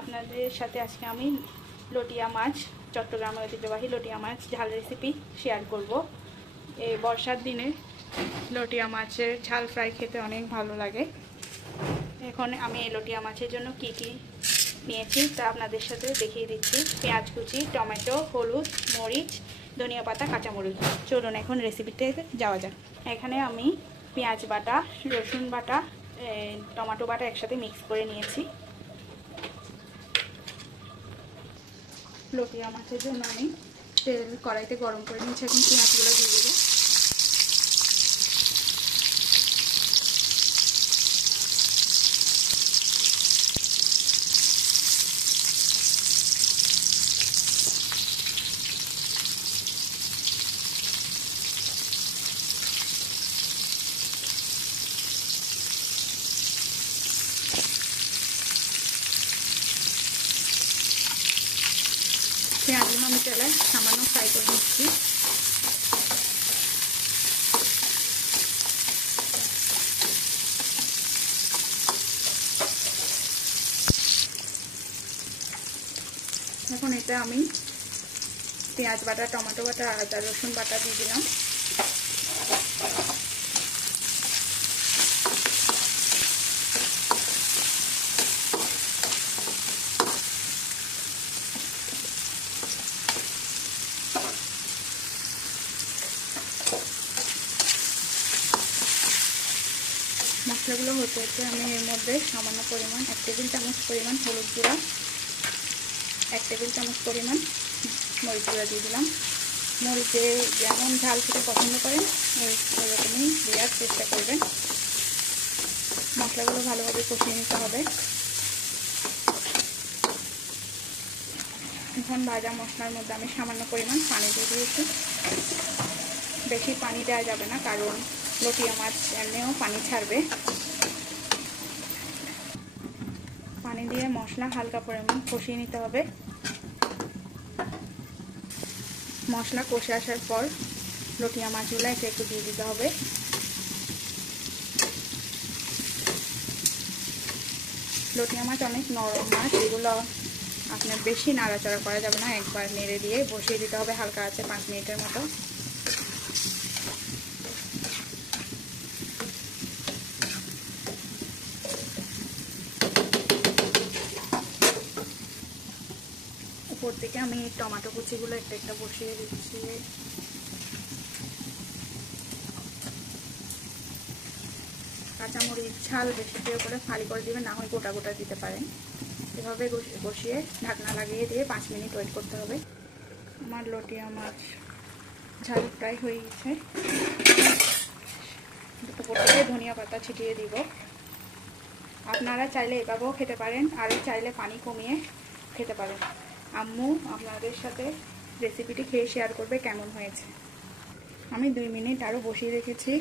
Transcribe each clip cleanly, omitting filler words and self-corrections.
আপনাদের সাথে আজকে আমি লটিয়া মাছ, চট্টগ্রামের ঐতিহ্যবাহী লটিয়া মাছ ঝাল রেসিপি শেয়ার করব। এই বর্ষার দিনে লটিয়া মাছের ঝাল ফ্রাই খেতে অনেক ভালো লাগে। এখন আমি এই লটিয়া মাছের জন্য কি কি নিয়েছি তা আপনাদের সাথে দেখিয়ে দিচ্ছি। পেঁয়াজ কুচি, টমেটো, হলুদ, মরিচ, ধনিয়া পাতা, কাঁচামরিচ। চলুন এখন রেসিপিতে যাওয়া যাক। এখানে আমি পেঁয়াজ বাটা, রসুন বাটা, টমেটো বাটা একসাথে মিক্স করে নিয়েছি। লটিয়া মাছের জন্য আমি তেল কড়াইতে গরম করে নিয়েছি। এখন পেঁয়াজগুলো দিয়ে দেবো। পেঁয়াজগুলো আমি তেলে সামান্য ফ্রাই করে নিচ্ছি। এখন এতে আমি পেঁয়াজ বাটা, টমেটো বাটা, আদা রসুন বাটা দিয়ে দিলাম। মশলাগুলো হতে হতে আমি এর মধ্যে সামান্য পরিমাণ 1 টেবিল চামচ পরিমাণ হলুদ গুঁড়া, 1 টেবিল চামচ পরিমাণ মরিচ গুঁড়া দিয়ে দিলাম। মরিচে যেমন ঝাল খেতে পছন্দ করেন ওরকমই দেওয়ার চেষ্টা করবেন। মশলাগুলো ভালোভাবে কষিয়ে নিতে হবে। এখন ভাজা মশলার মধ্যে আমি সামান্য পরিমাণ পানি দিয়ে দিয়েছি। বেশি পানি দেওয়া যাবে না, কারণ লটিয়া মাছ এমনিও পানি ছাড়বে। পানি দিয়ে মশলা হালকা পরিমাণ কষিয়ে নিতে হবে। মশলা কষে আসার পর লটিয়া মাছগুলো একটু দিয়ে দিতে হবে। লটিয়া মাছ অনেক নরম মাছ, এগুলো আপনার বেশি নাড়াচাড়া করা যাবে না, একবার নেড়ে দিয়ে বসিয়ে দিতে হবে হালকা আছে 5 মিনিটের মতো। উপর থেকে আমি টমেটো কুচিগুলো একটা বসিয়ে দিচ্ছি। কাঁচামরিচ ঝাল বেশি দিয়ে করে ফালি করে দিবেন, না হয় গোটা গোটা দিতে পারেন। এভাবে বসিয়ে ঢাকনা লাগিয়ে দিয়ে 5 মিনিট ওয়েট করতে হবে। আমার লটিয়া মাছ ঝাল ফ্রাই হয়ে গেছে। উপর থেকে ধনিয়া পাতা ছিটিয়ে দিব। আপনারা চাইলে এভাবেও খেতে পারেন, আর চাইলে পানি কমিয়ে খেতে পারেন। আম্মু আপনাদের সাথে রেসিপিটি খেয়ে শেয়ার করবে কেমন হয়েছে। আমি 2 মিনিট আরও বসিয়ে রেখেছি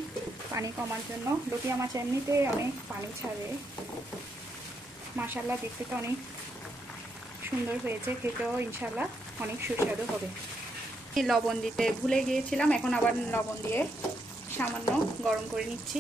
পানি কমার জন্য। লটিয়া মাছ এমনিতেই অনেক পানি ছাড়ে। মাশাআল্লাহ দেখতে তো অনেক সুন্দর হয়েছে, খেতেও ইনশাআল্লাহ অনেক সুস্বাদু হবে। লবণ দিতে ভুলে গিয়েছিলাম, এখন আবার লবণ দিয়ে সামান্য গরম করে নিচ্ছি।